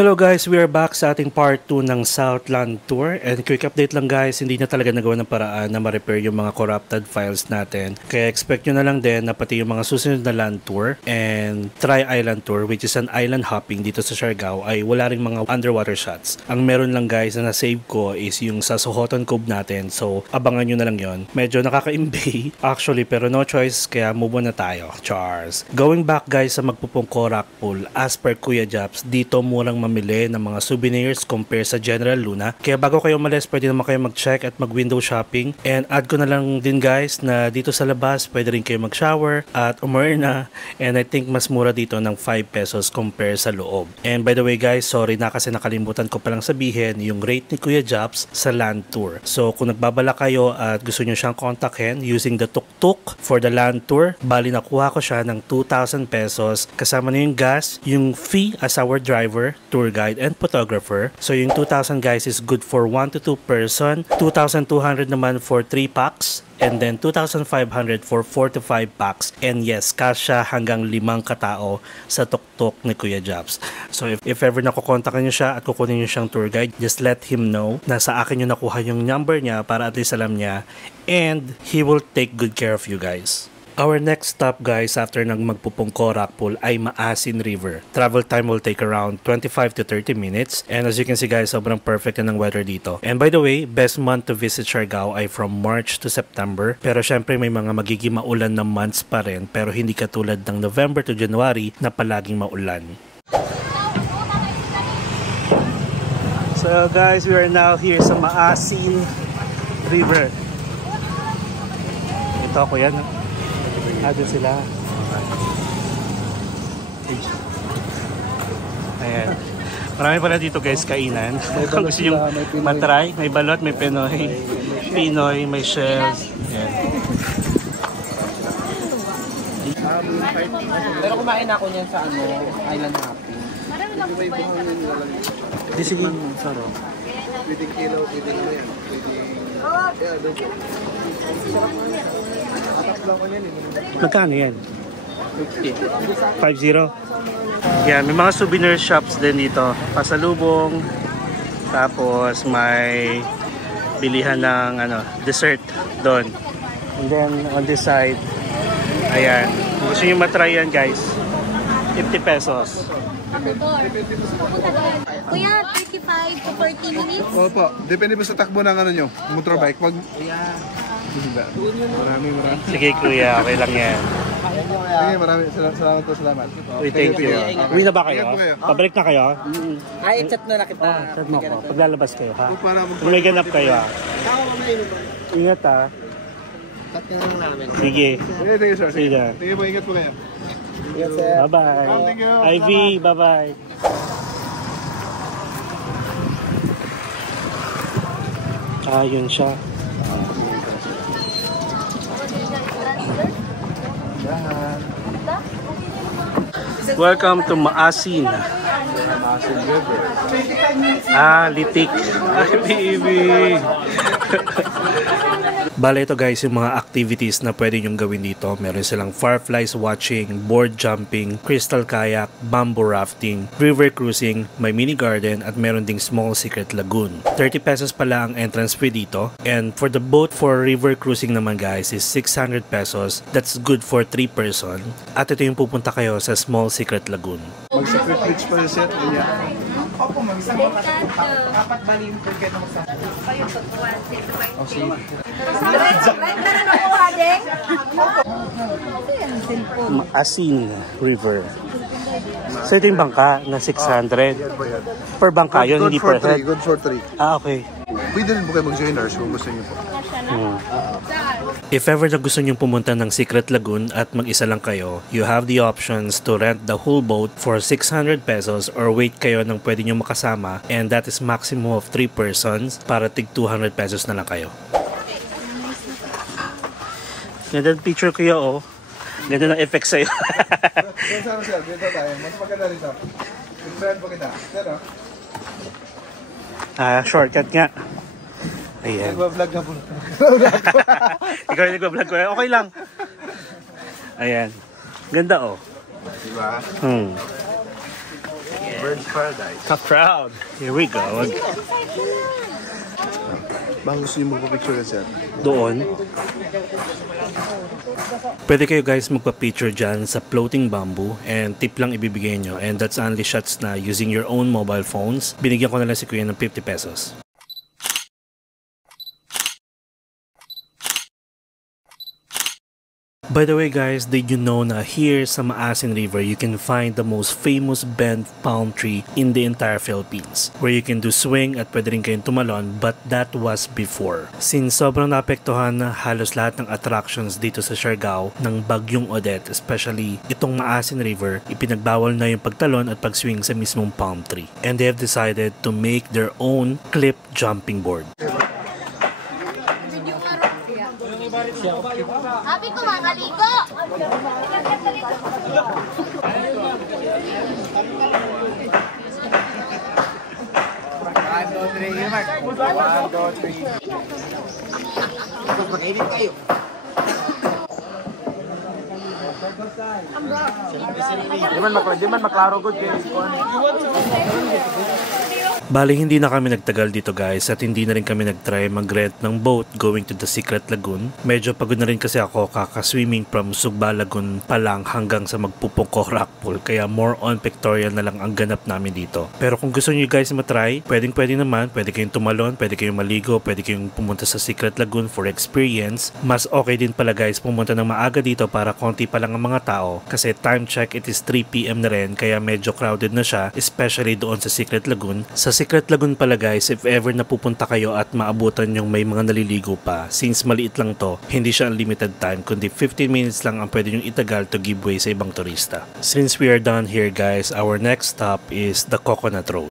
Hello guys, we are back sa ating part 2 ng Southland Tour, and quick update lang guys, hindi na talaga nagawa ng paraan na ma-repair yung mga corrupted files natin, kaya expect nyo na lang din na pati yung mga susunod na land tour and Tri-Island Tour, which is an island hopping dito sa Siargao, ay wala ring mga underwater shots. Ang meron lang guys na na-save ko is yung sa Sohoton Cove natin, so abangan nyo na lang yon. Medyo nakaka-imbay actually, pero no choice, kaya move on na tayo. Chars! Going back guys sa Magpupong Corac Pool, as per Kuya Japs, dito murang mamili ng mga souvenirs compare sa General Luna. Kaya bago kayo umalis, pwede naman kayo mag-check at mag-window shopping. And add ko na lang din guys na dito sa labas, pwede rin kayo mag-shower at umarna. And I think mas mura dito ng 5 pesos compare sa loob. And by the way guys, sorry na kasi nakalimutan ko palang sabihin yung rate ni Kuya Japs sa land tour. So kung nagbabala kayo at gusto nyo siyang kontakin using the tuk-tuk for the land tour, bali nakuha ko siya ng 2,000 pesos. Kasama na yung gas, yung fee as our driver, tour guide, and photographer. So yung 2,000 guys is good for 1 to 2 person, 2,200 naman for 3 packs, and then 2,500 for 4 to 5 packs. And yes, kasya hanggang 5 katao sa tuktok ni Kuya Japs. So if ever nakukontakan nyo siya at kukunin nyo siyang tour guide, just let him know na sa akin nyo nakuha yung number niya para at least alam niya, and he will take good care of you guys. Our next stop guys after ng Magpupong Corac Pool ay Maasin River. Travel time will take around 25 to 30 minutes, and as you can see guys, sobrang perfect na ng weather dito. And by the way, best month to visit Siargao ay from March to September, pero syempre may mga magiging maulan na months pa rin, pero hindi katulad ng November to January na palaging maulan. So guys, we are now here sa Maasin River. Ito ko yan. Doon sila. Ayan. Marami pala dito guys kainan. Kung gusto nyo matry, may balot, may Pinoy, may shells. Ayan. Pero kumain ako niyan sa island hopping. Marami lang po ba yan? Di sige. Sarap. Pwedeng kilo, pwedeng ano yan. Pwedeng... Magkano yan? 50. 50? Yan, may mga souvenir shops din dito. Pasalubong. Tapos may bilihan ng dessert doon. And then on this side, ayan. Kung gusto nyo matry yan guys, 50 pesos. Kuya, 35 to 40 minutes? Opo, depende po sa takbo ng nyo, motorbike. Pag... Maraming. Sige kuya, okay lang yan. Sige, maraming salamat po, salamat. Thank you. Uwi na ba kayo? Pabalik na kayo? Ay, chat na kita. Chat mo ko. Paglalabas kayo ha? Kung may ganap kayo ha? Ingat ha? Chat na lang namin. Sige. Thank you sir. Sige. Sige po, ingat po kayo. Ingat sir. Bye-bye. Thank you. Ivy, bye-bye. Yun siya. Welcome to Maasin. Litik. Ay, baby. Bale ito guys, yung mga activities na pwede nyong gawin dito. Meron silang fireflies watching, board jumping, crystal kayak, bamboo rafting, river cruising, may mini garden, at meron ding small secret lagoon. 30 pesos pala ang entrance fee dito. And for the boat for river cruising naman guys is 600 pesos. That's good for 3 person. At ito yung pupunta kayo sa small secret lagoon. Mag-secret bridge pa yung set niya. Opo, mag-isang apat bali yung ticket mo sa... Maasin River. So ito yung bangka na 600. Per bangka yun, hindi per head. Good for 3. Okay. Pwede rin po kayo mag-joiners kung gusto niyo po. If ever na gusto nyong pumunta ng Secret Lagoon at mag-isa lang kayo, you have the options to rent the whole boat for 600 pesos or wait kayo ng pwede nyo makasama, and that is maximum of 3 persons para tig 200 pesos na lang kayo. Ganda ng picture kuya oh. Ganda ng effect sa'yo. Dito tayo. Mas maganda rin sa. Friend po kita. Pero? Shortcut nga. Ayan. Nagbablog na po. Ikaw yung nagbablog ko. Okay lang. Ayan. Ganda oh. Diba? Bird's Paradise. Ka-proud. Here we go. Bang gusto niyo magpa-picture na sir? Doon. Pwede kayo guys magpa-picture dyan sa floating bamboo and tip lang ibibigay nyo, and that's only shots na using your own mobile phones. Binigyan ko na lang si Kuya ng 50 pesos. By the way guys, did you know na here sa Maasin River you can find the most famous bend palm tree in the entire Philippines, where you can do swing at pwede rin kayong tumalon, but that was before. Since sobrang naapektuhan na halos lahat ng attractions dito sa Siargao ng Bagyong Odette, especially itong Maasin River, ipinagbawal na yung pagtalon at pagswing sa mismong palm tree. And they have decided to make their own cliff jumping board. Sabi ko makaligo! Di man maklaro good kayo. Bali, hindi na kami nagtagal dito guys at hindi na rin kami nagtry mag-rent ng boat going to the Secret Lagoon. Medyo pagod na rin kasi ako kaka-swimming from Sugba Lagoon pa lang hanggang sa Magpupungko Rock Pool, kaya more on pictorial na lang ang ganap namin dito. Pero kung gusto niyo guys matry, pwede naman, pwede kayong tumalon, pwede kayong maligo, pwede kayong pumunta sa Secret Lagoon for experience. Mas okay din pala guys pumunta ng maaga dito para konti pa lang ang mga tao, kasi time check it is 3 PM na rin, kaya medyo crowded na siya, especially doon sa Secret Lagoon. Sa Secret Lagoon pala guys, if ever napupunta kayo at maabutan yung may mga naliligo pa, since maliit lang to, hindi siya unlimited time, kundi 15 minutes lang ang pwede yung itagal to give way sa ibang turista. Since we are done here guys, our next stop is the Coconut Road.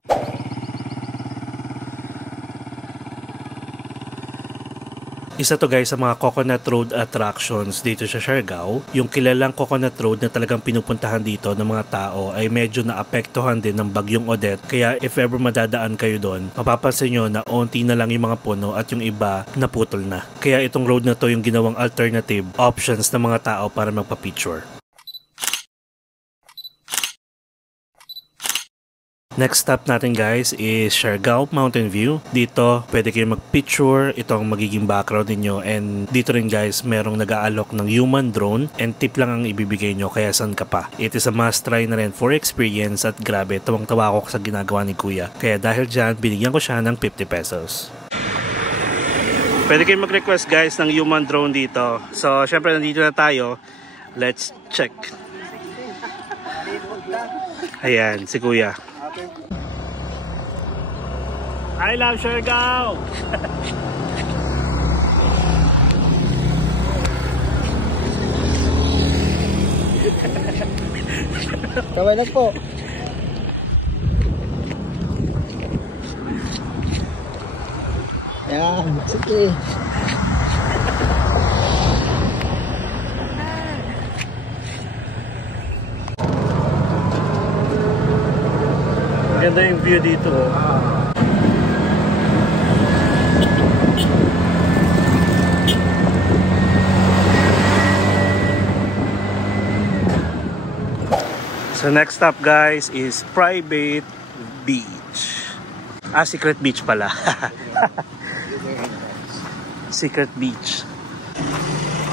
Isa to guys sa mga Coconut Road attractions dito sa Siargao. Yung kilalang Coconut Road na talagang pinupuntahan dito ng mga tao ay medyo naapektuhan din ng Bagyong Odette. Kaya if ever madadaan kayo doon, mapapansin nyo na onti na lang yung mga puno at yung iba naputol na. Kaya itong road na to yung ginawang alternative options ng mga tao para magpa-picture. Next stop natin guys is Siargao Mountain View. Dito pwede kayo mag-picture, ito ang magiging background ninyo, and dito rin guys merong nag-aalok ng human drone and tip lang ang ibibigay nyo, kaya san ka pa. It is a must try na rin for experience, at grabe, tawang-tawa ako sa ginagawa ni Kuya. Kaya dahil dyan, binigyan ko siya ng 50 pesos. Pwede kayo mag-request guys ng human drone dito. So syempre nandito na tayo. Let's check. Ayan, si Kuya. I love Siargao! Kaway lang po. Yan, sige. Ganda yung view dito. So next stop guys is Private Beach. Secret Beach pala. Secret Beach.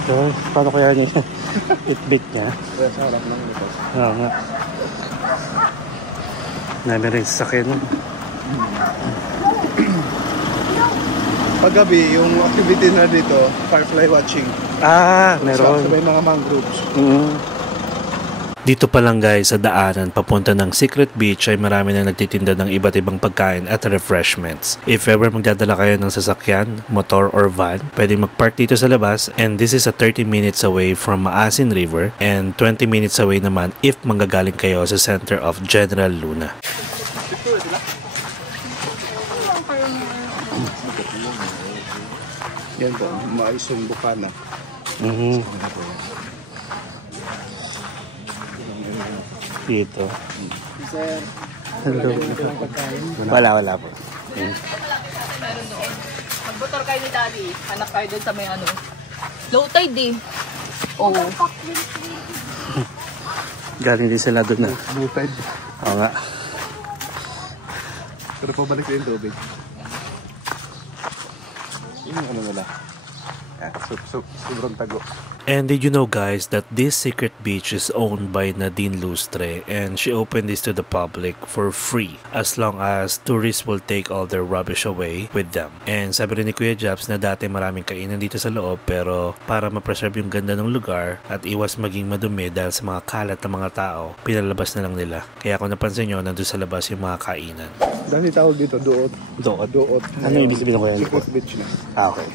So, paano kaya niya? It-bit niya. Oo nga. Namin rin sasakyan. Paggabi, yung activity na dito, firefly watching. Meron. Sabay mga mangroves. Dito pa lang guys sa daanan papunta ng Secret Beach ay marami na nagtitinda ng iba't ibang pagkain at refreshments. If ever magdadala kayo ng sasakyan, motor or van, pwedeng magpark dito sa labas, and this is a 30 minutes away from Maasin River and 20 minutes away naman if manggagaling kayo sa center of General Luna. Yan po, maayos yung bukana. Dito. Sir, Hello. Wala po. Magmotor kayo ni Daddy. Anak kayo dun sa may ano. Low tide eh. Oo. Galing din sila doon na. Blue tide. Oo nga. Pero pabalik na yung tubig. Yung ano nila. Yan, sobrang tago. And did you know guys that this secret beach is owned by Nadine Lustre and she opened this to the public for free as long as tourists will take all their rubbish away with them. And sabi rin ni Kuya Japs na dati maraming kainan dito sa loob pero para ma-preserve yung ganda ng lugar at iwas maging madumi dahil sa mga kalat ng mga tao, pinalabas na lang nila. Kaya kung napansin nyo, nandun sa labas yung mga kainan. Dahil tawag dito, doot. Doot? Ano ibig sabihin ko yan? Secret beach na. Okay.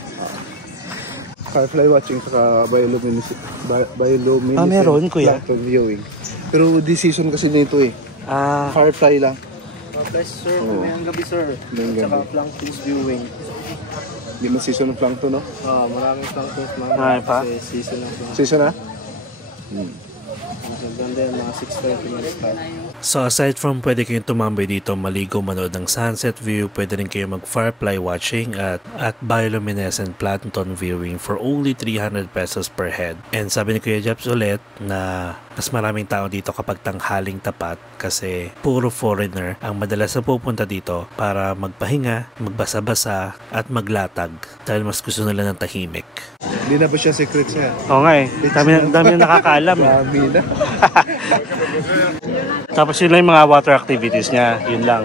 Firefly watching saka bioluminescent meron, kuya? plankton viewing. Pero this season kasi nito eh. Firefly lang. Plus sir, mamayang gabi sir. Tsaka plankton's viewing. Hindi mo season ng plankton, no? Maraming plankton's Ay, pa? kasi season ng plankton. Season na? Ganda yan, mga 6:30 na start. So aside from pwede kayong tumambay dito, maligo, manood ng sunset view, pwede rin kayo mag firefly watching at bioluminescent plankton viewing for only 300 pesos per head. And sabi ni Kuya Japs ulit na mas maraming tao dito kapag tanghaling tapat kasi puro foreigner ang madalas na pupunta dito para magpahinga, magbasa-basa at maglatag dahil mas gusto nila ng tahimik. Hindi na ba siya secret siya? Oo nga eh, dami na nakakaalam eh. Dami na. Tapos yun lang yung mga water activities niya, yun lang.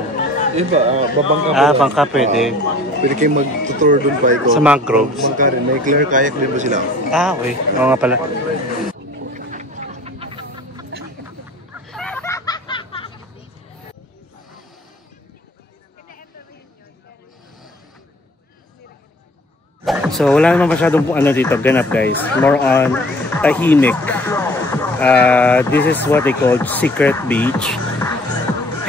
Iba, babangka ba? Bangka pwede. Pwede kayong mag-tour doon pa ikaw. Sa mangroves. Bangka rin. May clear kayak din ba sila? Okay. Oo nga pala. So wala naman masyadong dito ganap guys. More on tahimik. This is what they call secret beach.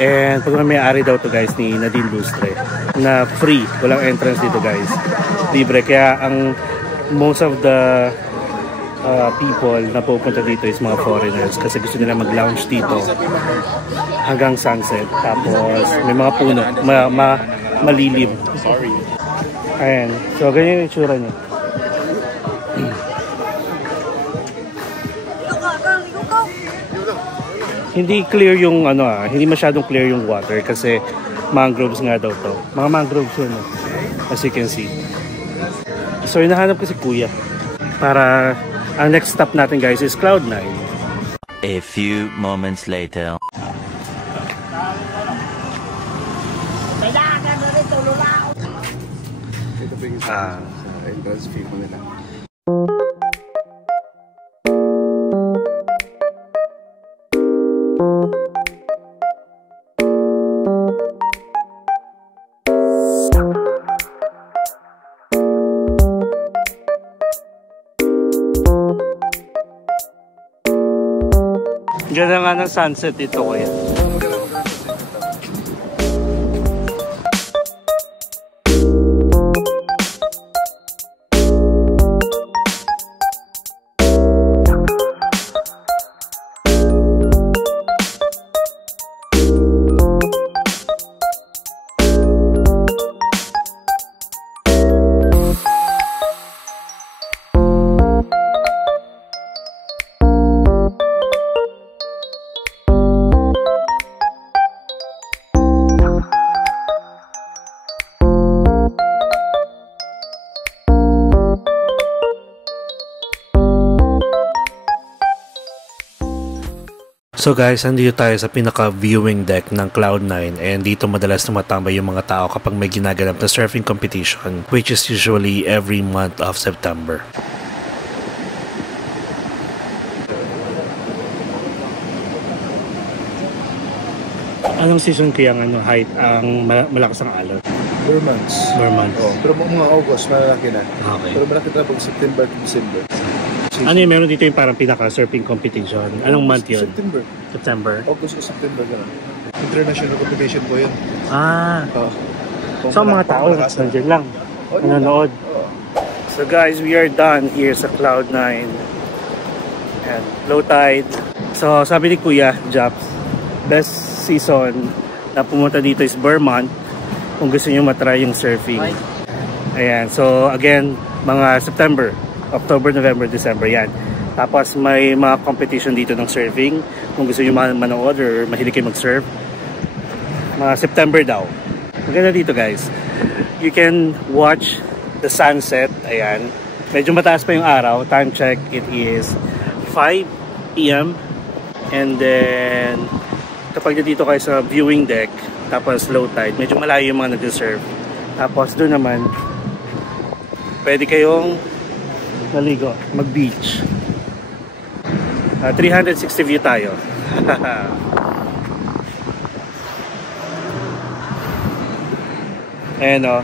And pag may-ari daw to guys ni Nadine Lustre na free, walang entrance dito guys. Libre kaya ang most of the people na pupunta dito is mga foreigners kasi gusto nila mag-lounge dito hanggang sunset. Tapos may mga puno, malilim. Ayan. So, ganyan yung itsura niya. Hindi clear yung hindi masyadong clear yung water kasi mangroves nga daw to. Mga mangroves yun, as you can see. So, hinahanap ko si Kuya para ang next stop natin guys is Cloud9. A few moments later. Ito pa yung sa entrance fee mo nila. Diyan na nga ng sunset dito Kuya. So guys, andito tayo sa pinaka-viewing deck ng Cloud9 and dito madalas tumatambay yung mga tao kapag may ginaganap na surfing competition which is usually every month of September. Anong season kaya ang height ang malakas ang alon? Months. Oh, pero mga August, malaki na. Okay. Pero malaki na pag September to December. Ano yung meron dito yung parang pinaka-surfing competition? Anong month yun? September. September? August o September gano'n. International competition po yun. So mga tao nandiyan lang nanonood. So guys, we are done here sa Cloud9 and low tide. So sabi ni Kuya Japs, best season na pumunta dito is Vermont kung gusto nyo matry yung surfing. Ayan, so again mga September, October, November, December yan. Tapos may mga competition dito ng surfing kung gusto nyo manood or mahilig kayo mag-surf. Mga September daw. Maganda dito guys. You can watch the sunset. Ayan. Medyo mataas pa yung araw. Time check, it is 5 p.m. And then, kapag dito kayo sa viewing deck, tapos low tide, medyo malayo yung mga nag-reserve. Tapos doon naman, pwede kayong maligo, mag-beach. 360 view tayo. Ayan o.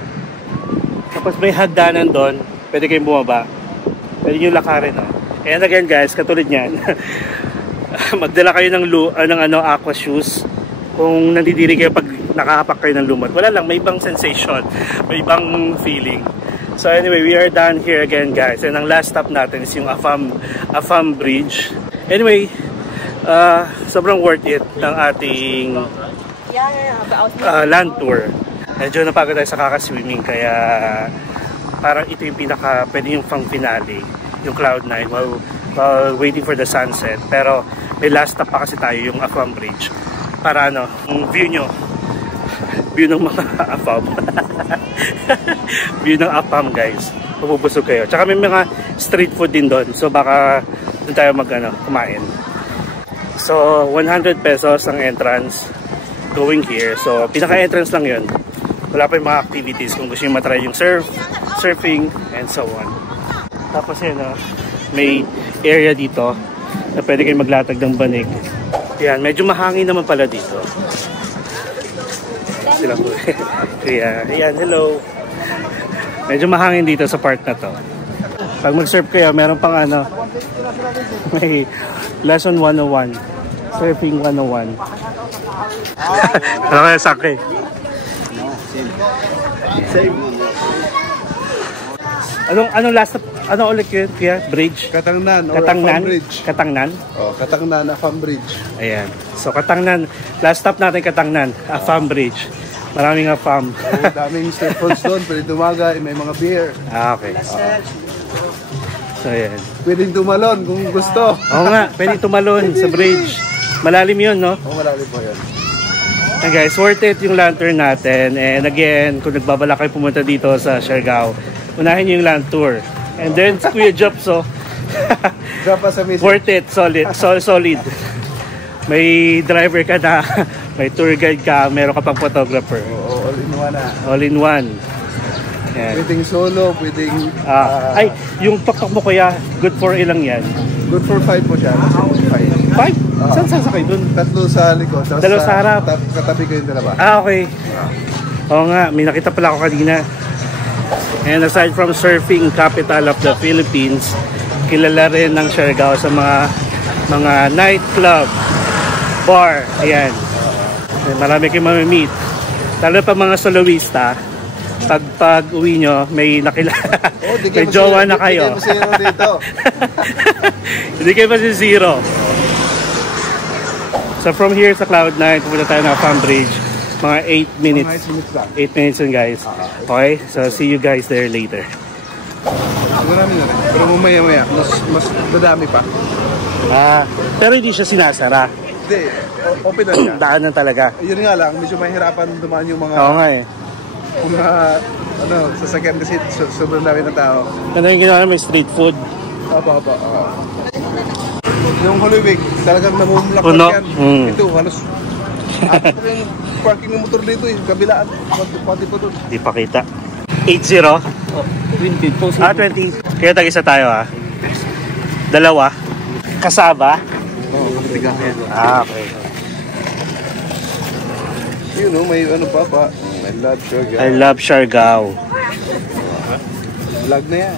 Tapos may hagdanan doon. Pwede kayong bumaba. Pwede nyo lakarin o. And again guys, katulad nyan. Magdala kayo ng aqua shoes. Kung nandidiri kayo pag nakahapak kayo ng lumot. Wala lang, may ibang sensation. May ibang feeling. So anyway, we are done here again guys. And ang last stop natin is yung Afam Bridge. Anyway, sobrang worth it ng ating land tour. Medyo napagod tayo sa kaka-swimming, kaya parang ito yung pwede yung pang finale, yung Cloud9 while waiting for the sunset. Pero may last stop pa kasi tayo, yung Afam Bridge, para yung view ng mga Afam. View ng Afam guys, mabubusog kayo. Tsaka may mga street food din doon, so baka doon tayo kumain. So 100 pesos ang entrance going here, so pinaka-entrance lang yun. Wala pa yung mga activities kung gusto nyo matry yung surfing and so on. Tapos yun, may area dito na pwede kayong maglatag ng banig. Yan, medyo mahangin naman pala dito. Sila po. Yan, hello. Medyo mahangin dito sa part na to. Pag mag-surf kayo, meron pang may lesson 101. Surfing 101. Ano kaya sakay? Anong last ulit yun, Kuya? Bridge? Katangnan or Katangnan? Afam Bridge. Katangnan? Oh, Katangnan, Afam Bridge. Ayan. So Katangnan, last stop natin Katangnan, Afam Bridge. Maraming Afam. Oh, daming street foods doon, pwede tumaga, may mga beer. Okay. So ayan. Pwedeng tumalon kung gusto. Oo nga, pwede tumalon sa bridge. Malalim yun, no? Oh, malalim po yan. And guys, worth it yung lantern natin. And again, kung nagbabala kayo pumunta dito sa Siargao, unahin nyo yung land tour. And then, si Kuya Jopso, Drop us a message. worth it, solid. May driver ka na, may tour guide ka, meron ka pang photographer. Oh, all in one na. All in one. Yan. Pwedeng solo, pwedeng... Ay, yung tuktok mo kuya, good for ilang yan? good for 5 po siya. 5. 5? Saan sakay dun? Tatlo sa likod. Dalawa sa harap. Katabi ko yung dalawa. Okay. Oo nga, may nakita pala ako kanina. And aside from surfing capital of the Philippines, kilala rin ng Siargao sa mga nightclub, bar, ayan. Marami kayong mamimit. Lalo pa mga soloista, pag uwi nyo, may nakilala, may jowa na kayo. Hindi kayo masiro dito. Hindi kayo masisiro. So from here sa Cloud9, pupunta tayo ng Afam Bridge. Mga 8 minutes. 8 minutes yun guys. Okay, so see you guys there later. Marami na rin. Pero mamaya-maya, mas dadami pa. Pero hindi siya sinasara. Hindi, open na siya. Daanan talaga. Yun nga lang, medyo mahirapan dumaan yung mga... Oo nga eh. Mga sasakyan kasi sobrang dami na tao. Ano yung ginawa, may street food. Opo. Yung Holy Week, talagang namumulak Puno. yan. Ito, halos apat na yung parking ng motor dito eh. Kabilaan, pati po doon. Di pa kita. 80? 20. 20. Kaya tag-isa tayo Dalawa. Kasaba? Oo, kapatiga. Okay. Yun may ano pa. I love Siargao. I love Siargao. Vlog na yan.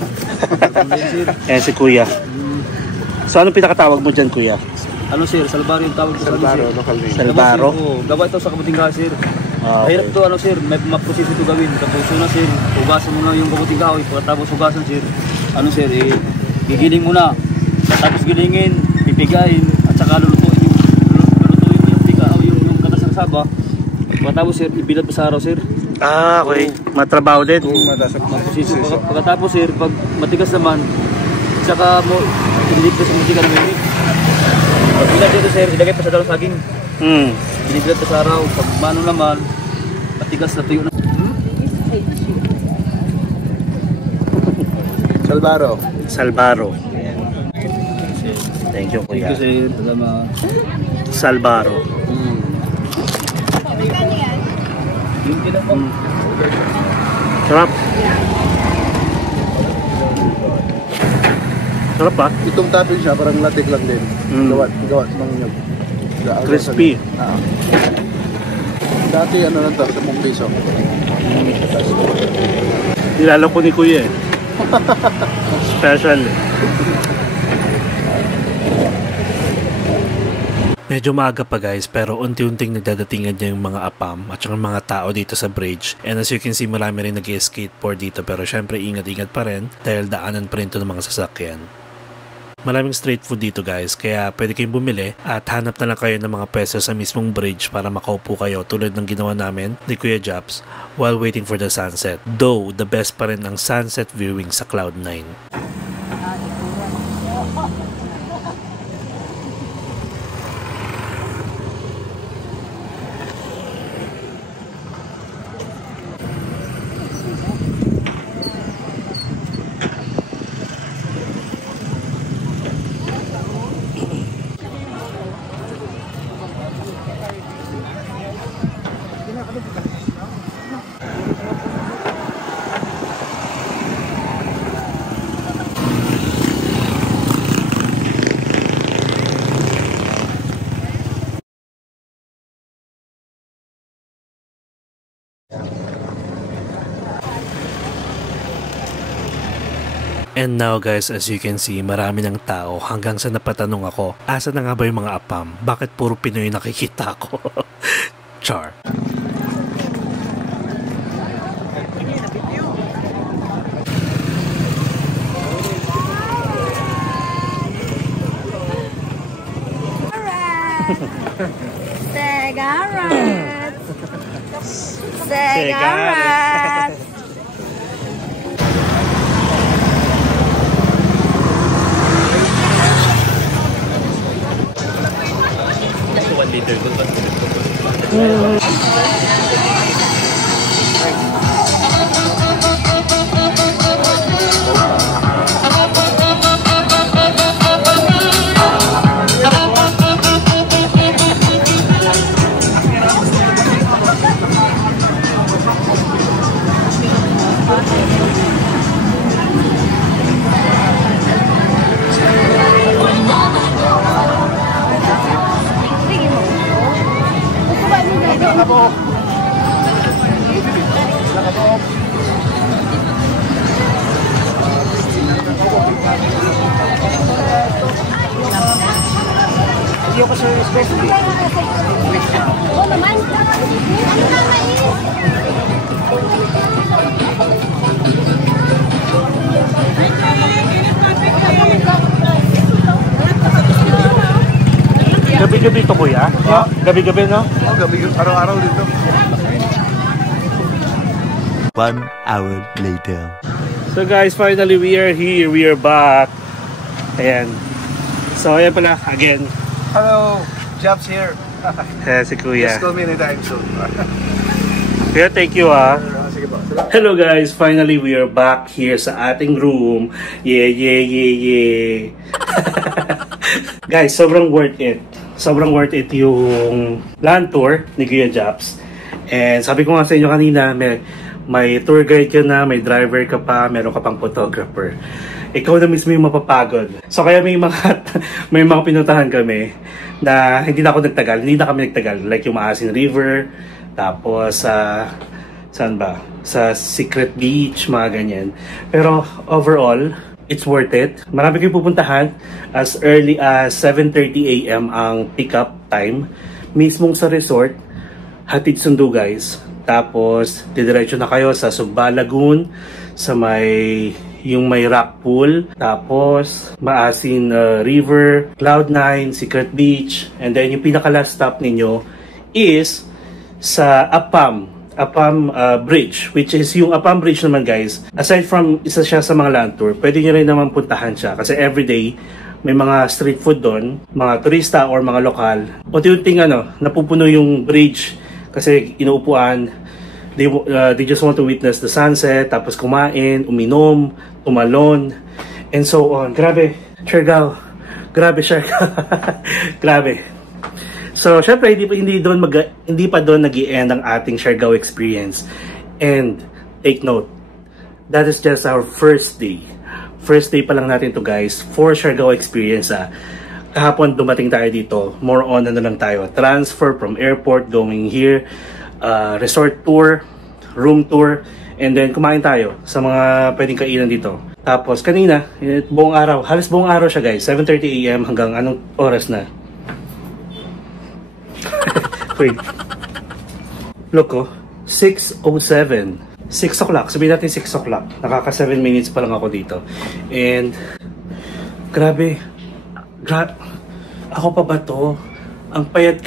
Ayan si Kuya. So anong pinakatawag mo dyan, Kuya? Ano sir, Salbaro yung tawag ko sa Salbaro, sir. local name. Salbaro? Oo, gawa ito sa Kabutingga sir. Okay. Mahirap to sir, may maproseso ito gawin. Tapos na sir, hugasan mo na yung Kabutingga. Pagkatapos hugasan sir, sir, gigiling mo na. Tapos gilingin, pipigain, at saka lulutuin yung piga o yung katas ng saba. Pagkatapos sir, ibilad pa sa araw sir. Okay. Matrabaho din. Maproseso. Pagkatapos sir, pag matigas naman, saka mo, hindi pa sa matigas na may pag bilad dito sir, ilagay pa sa dalawang saging. Binibilad pa sa araw. Pag mano naman, matigas na tuyo na. Salbaro. Salbaro. Thank you, kuya. Thank you, sir. Salamat. Salbaro. Yung pinaka. Sarap. Sarap ba? Itong topping siya, parang latik lang din. Gawa ng nyug. Crispy. Dati ano lang to, 10 piso. Nilala ko ni kuya eh. Special. Medyo maaga pa guys, pero unti-unting nagdadatingan niya yung mga apam at yung mga tao dito sa bridge. And as you can see, marami rin nag-skateboard dito, pero syempre ingat-ingat pa rin dahil daanan pa rin ito ng mga sasakyan. Maraming street food dito guys, kaya pwede kayong bumili at hanap na lang kayo ng mga pwesto sa mismong bridge para makaupo kayo tulad ng ginawa namin ni Kuya Japs while waiting for the sunset. Though, the best pa rin ang sunset viewing sa Cloud9. And now guys, as you can see, marami ng tao hanggang sa napatanong ako, asa na nga ba yung mga apam? Bakit puro Pinoy nakikita ko? Char. Cigarettes. Cigarettes. Oo naman. Ano naman Gabi-gabi ito kuya? Gabi-gabi no? Oh, gabi, araw-araw dito. 1 hour later. So guys, finally we are here. We are back. Ayan. So ayan pala, again. Hello, Jobs here. Si kuya. Just call me anytime soon. Kuya, thank you ah. Sige po. Hello guys, finally we are back here sa ating room. Yeah. Guys, sobrang worth it. Sobrang worth it yung land tour ni Kuya Japs. And sabi ko nga sa inyo kanina, may tour guide ka na, may driver ka pa, meron ka pang photographer. Ikaw na mismo yung mapapagod. So kaya may mga pinuntahan kami na hindi na kami nagtagal. Like yung Maasin River, tapos saan ba? Sa Secret Beach, mga ganyan. Pero overall, it's worth it. Marami kayong pupuntahan. As early as 7:30 AM ang pick-up time. Mismong sa resort, hatid sundo guys. Tapos, didiretso na kayo sa Sugba Lagoon, sa may rock pool, tapos Maasin River, Cloud9, Secret Beach, and then yung pinaka last stop ninyo is sa Apam Bridge, which is yung Apam Bridge naman guys. Aside from isa siya sa mga land tour, pwede nyo rin naman puntahan siya kasi everyday may mga street food doon, mga turista or mga lokal. Unti-unting napupuno yung bridge kasi inuupuan, They just want to witness the sunset, tapos kumain, uminom, tumalon, and so on. Grabe, Siargao. Grabe, Siargao. Grabe. So, syempre, hindi pa doon nag-i-end ang ating Siargao experience. And, take note, that is just our first day. First day pa lang natin to guys, for Siargao experience. Kahapon dumating tayo dito, more on ano lang tayo, transfer from airport going here, resort tour, room tour, and then kumain tayo sa mga pwedeng kainan dito. Tapos kanina, buong araw, halos buong araw siya guys, 7:30 AM hanggang anong oras na? Wait. Look oh, 6:07. 6 o'clock, sabihin natin 6 o'clock. Nakaka 7 minutes pa lang ako dito. And grabe. Ako pa ba to? Ang payat.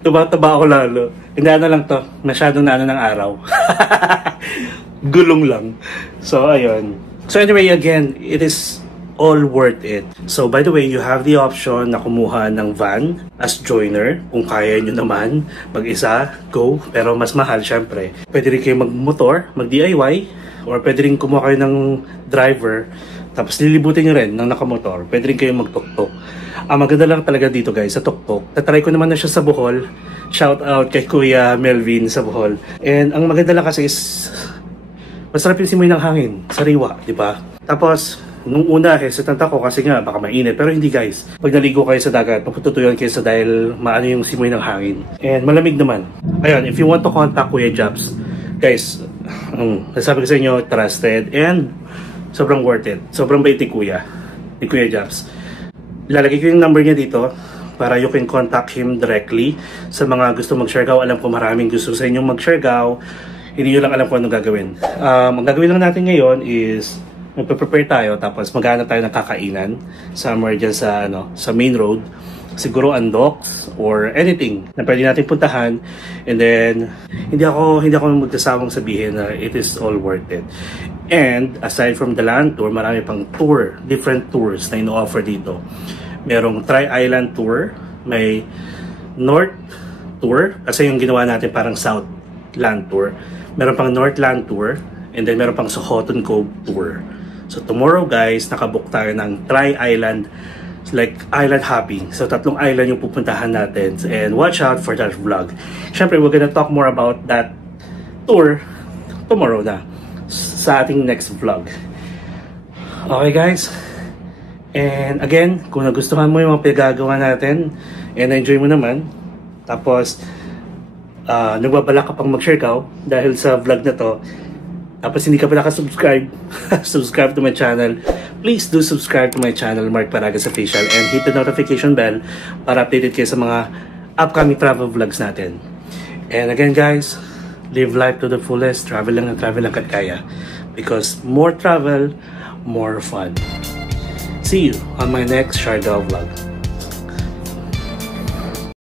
Tumataba ako lalo. Hindi ano lang to. Masyadong na ano ng araw. Gulong lang. So, ayun. So, anyway, again, it is all worth it. So, by the way, you have the option na kumuha ng van as joiner. Kung kaya nyo naman, mag-isa, go. Pero mas mahal, syempre. Pwede rin kayo mag-motor, mag-DIY, or pwede rin kumuha kayo ng driver. Tapos lilibutin nyo rin ng nakamotor. Pwede rin kayo mag-tuk-tuk. Ang maganda lang talaga dito guys, sa tuk-tuk. Tatry ko naman na siya sa Bohol. Shout out kay Kuya Melvin sa Bohol. And ang maganda lang kasi is masarap yung simoy ng hangin. Sariwa, di ba? Tapos, nung una, hesitant ako kasi nga baka mainit. Pero hindi guys. Pag naligo kayo sa dagat, magtutuyuan kayo sa dahil maano yung simoy ng hangin. And malamig naman. Ayun, if you want to contact Kuya Jobs, guys, nasabi ko sa inyo, trusted and sobrang worth it. Sobrang bait ni Kuya Jobs. Ilalagay ko yung number niya dito para you can contact him directly. Sa mga gusto mag-Siargao, alam ko maraming gusto sa inyong mag-Siargao. Hindi nyo lang alam kung anong gagawin. Ang gagawin lang natin ngayon is magpe-prepare tayo tapos maghanap tayo ng kakainan somewhere dyan sa, sa main road. Siguro Andox or anything na pwede natin puntahan. And then, hindi ako magkasawang sabihin na it is all worth it. And aside from the land tour, marami pang tour, different tours na ino-offer dito. Merong Tri-Island Tour, may North Tour, kasi yung ginawa natin parang South Land Tour. Meron pang North Land Tour, and then meron pang Sohoton Cove Tour. So tomorrow guys, nakabook tayo ng Tri-Island, like island hopping. So 3 island yung pupuntahan natin. And watch out for that vlog. Syempre, we're gonna talk more about that tour tomorrow na sa ating next vlog. Okay guys, and again, kung nagustuhan mo yung mga pinagagawa natin and enjoy mo naman, tapos nagbabalak ka pang mag-Siargao dahil sa vlog na to, tapos hindi ka pa nakasubscribe, subscribe to my channel, please do subscribe to my channel, Mark Paragas Official, and hit the notification bell para updated kayo sa mga upcoming travel vlogs natin. And again guys, live life to the fullest, travel lang kat kaya. Because more travel, more fun. See you on my next Siargao vlog.